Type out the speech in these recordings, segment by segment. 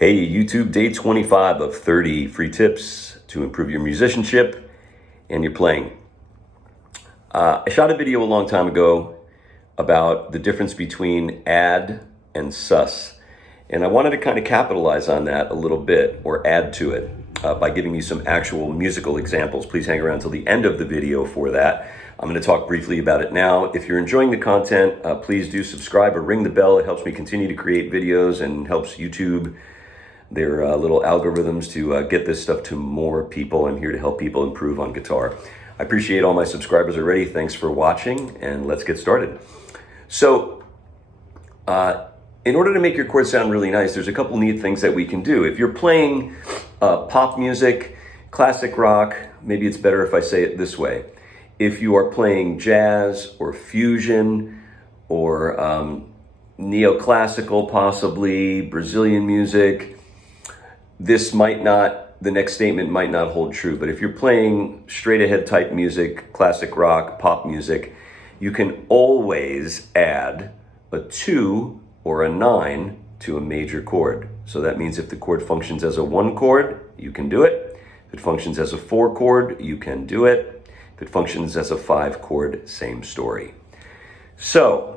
Hey YouTube, day 25 of 30 free tips to improve your musicianship and your playing. I shot a video a long time ago about the difference between add and sus. And I wanted to kind of capitalize on that a little bit, or add to it, by giving you some actual musical examples. Please hang around till the end of the video for that. I'm going to talk briefly about it now. If you're enjoying the content, please do subscribe or ring the bell. It helps me continue to create videos and helps YouTube, their little algorithms, to get this stuff to more people. I'm here to help people improve on guitar. I appreciate all my subscribers already. Thanks for watching, and let's get started. So, in order to make your chords sound really nice, there's a couple neat things that we can do. If you're playing pop music, classic rock, maybe it's better if I say it this way. If you are playing jazz or fusion or neoclassical, possibly Brazilian music, the next statement might not hold true. But if you're playing straight ahead type music, classic rock, pop music, you can always add a 2 or a 9 to a major chord. So that means if the chord functions as a 1 chord, you can do it. If it functions as a 4 chord, you can do it. If it functions as a 5 chord, same story. So,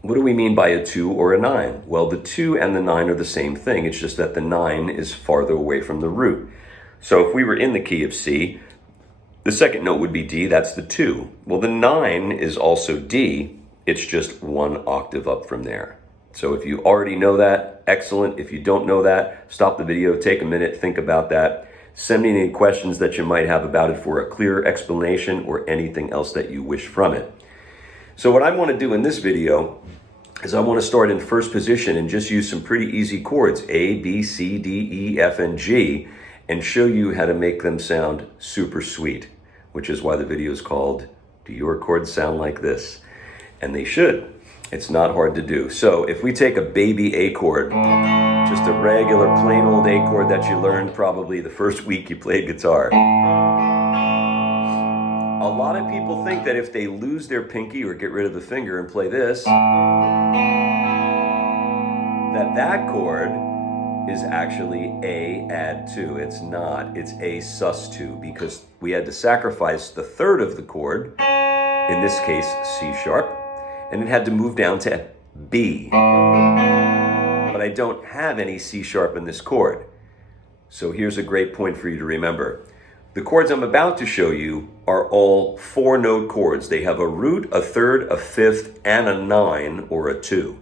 what do we mean by a 2 or a 9? Well, the 2 and the 9 are the same thing. It's just that the 9 is farther away from the root. So if we were in the key of C, the second note would be D, that's the 2. Well, the 9 is also D, it's just 1 octave up from there. So if you already know that, excellent. If you don't know that, stop the video, take a minute, think about that. Send me any questions that you might have about it for a clear explanation or anything else that you wish from it. So what I want to do in this video is I want to start in first position and just use some pretty easy chords, A, B, C, D, E, F, and G, and show you how to make them sound super sweet, which is why the video is called, Do Your Chords Sound Like This? And they should. It's not hard to do. So if we take a baby A chord, just a regular plain old A chord that you learned probably the first week you played guitar. A lot of people think that if they lose their pinky or get rid of the finger and play this, that chord is actually A add 2. It's not. It's A sus 2, because we had to sacrifice the third of the chord, in this case C sharp, and it had to move down to B. But I don't have any C sharp in this chord. So here's a great point for you to remember. The chords I'm about to show you are all 4-note chords. They have a root, a third, a fifth, and a 9 or a 2.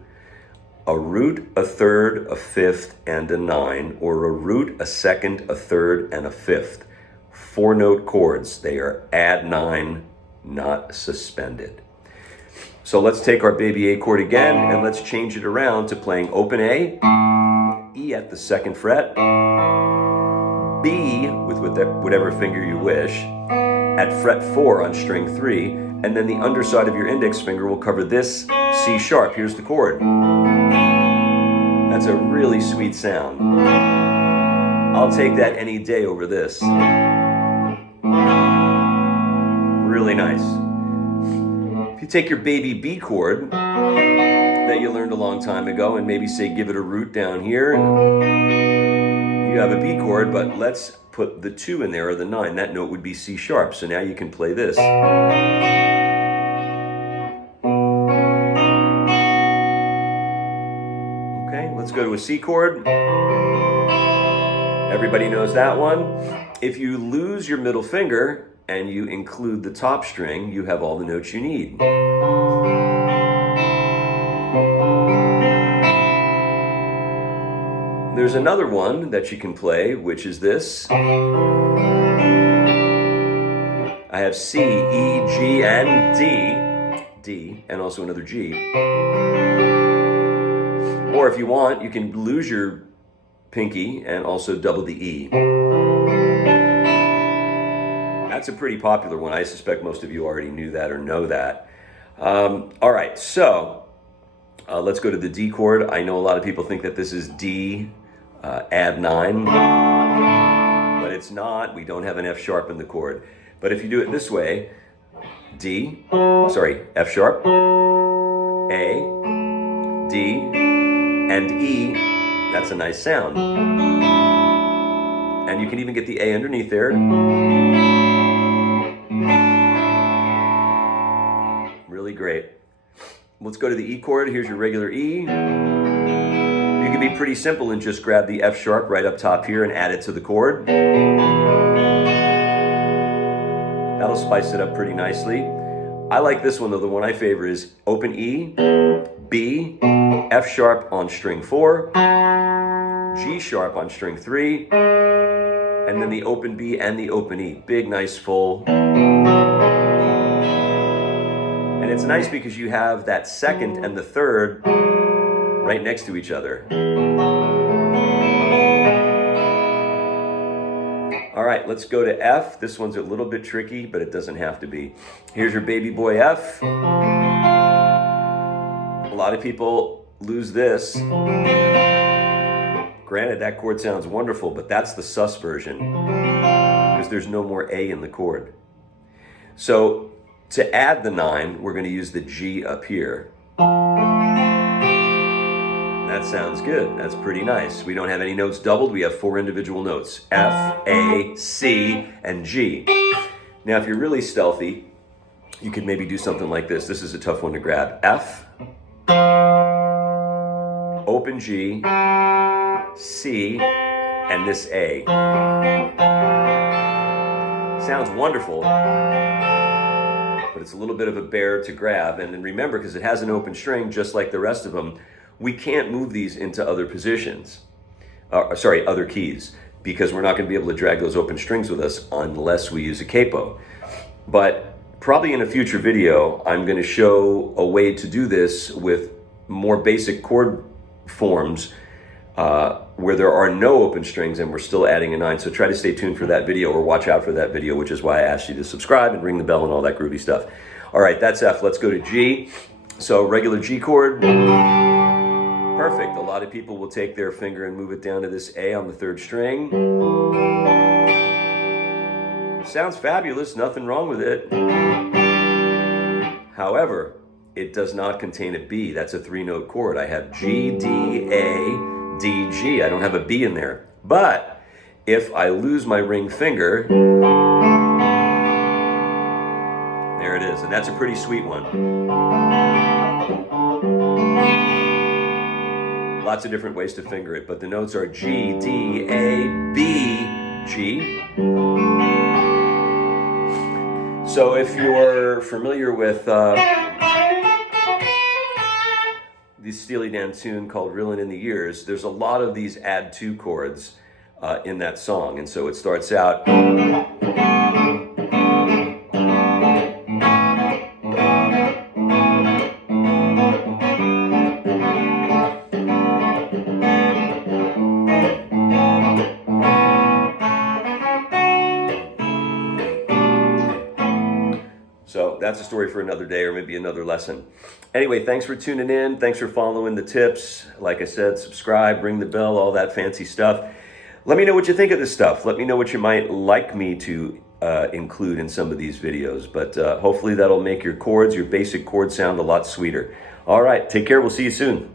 A root, a third, a fifth, and a 9, or a root, a second, a third, and a fifth. 4-note chords. They are add 9, not suspended. So let's take our baby A chord again, and let's change it around to playing open A, E at the 2nd fret, B with whatever finger you wish, at fret 4 on string 3, and then the underside of your index finger will cover this C sharp. Here's the chord. That's a really sweet sound. I'll take that any day over this. Really nice. If you take your baby B chord that you learned a long time ago and maybe say give it a root down here, you have a B chord, but let's put the 2 in there, or the 9. That note would be C sharp. So now you can play this. Okay, let's go to a C chord. Everybody knows that one. If you lose your middle finger and you include the top string, you have all the notes you need. There's another one that you can play, which is this. I have C, E, G, and D, and also another G. Or if you want, you can lose your pinky and also double the E. That's a pretty popular one. I suspect most of you already knew that or know that. All right, so let's go to the D chord. I know a lot of people think that this is D, add 9, but it's not. We don't have an F sharp in the chord. But if you do it this way, F sharp, A, D, and E, that's that's a nice sound. And you can even get the A underneath there. Really great. Let's go to the E chord. Here's your regular E. You can be pretty simple and just grab the F sharp right up top here and add it to the chord. That'll spice it up pretty nicely. I like this one though. The one I favor is open E, B, F sharp on string 4, G sharp on string 3, and then the open B and the open E. Big, nice, full. And it's nice because you have that second and the third right next to each other. All right, let's go to F. This one's a little bit tricky, but it doesn't have to be. Here's your baby boy F. A lot of people lose this. Granted, that chord sounds wonderful, but that's the sus version because there's no more A in the chord. So to add the 9, we're going to use the G up here. That sounds good. That's pretty nice. We don't have any notes doubled. We have 4 individual notes. F, A, C, and G. Now, if you're really stealthy, you could maybe do something like this. This is a tough one to grab. F, open G, C, and this A. Sounds wonderful, but it's a little bit of a bear to grab. And then remember, because it has an open string, just like the rest of them, we can't move these into other positions, other keys, because we're not going to be able to drag those open strings with us unless we use a capo. But probably in a future video, I'm going to show a way to do this with more basic chord forms where there are no open strings and we're still adding a 9. So try to stay tuned for that video or watch out for that video, which is why I asked you to subscribe and ring the bell and all that groovy stuff. All right, that's F. Let's go to G. So regular G chord. Perfect. A lot of people will take their finger and move it down to this A on the 3rd string. Sounds fabulous, nothing wrong with it. However, it does not contain a B. That's a 3-note chord. I have G, D, A, D, G. I don't have a B in there. But if I lose my ring finger, there it is. And that's a pretty sweet one. Lots of different ways to finger it, but the notes are G, D, A, B, G. So if you're familiar with this Steely Dan tune called Reelin' in the Years, there's a lot of these add 2 chords in that song. And so it starts out. So that's a story for another day or maybe another lesson. Anyway, thanks for tuning in. Thanks for following the tips. Like I said, subscribe, ring the bell, all that fancy stuff. Let me know what you think of this stuff. Let me know what you might like me to include in some of these videos. But hopefully that'll make your chords, your basic chord sound a lot sweeter. All right, take care. We'll see you soon.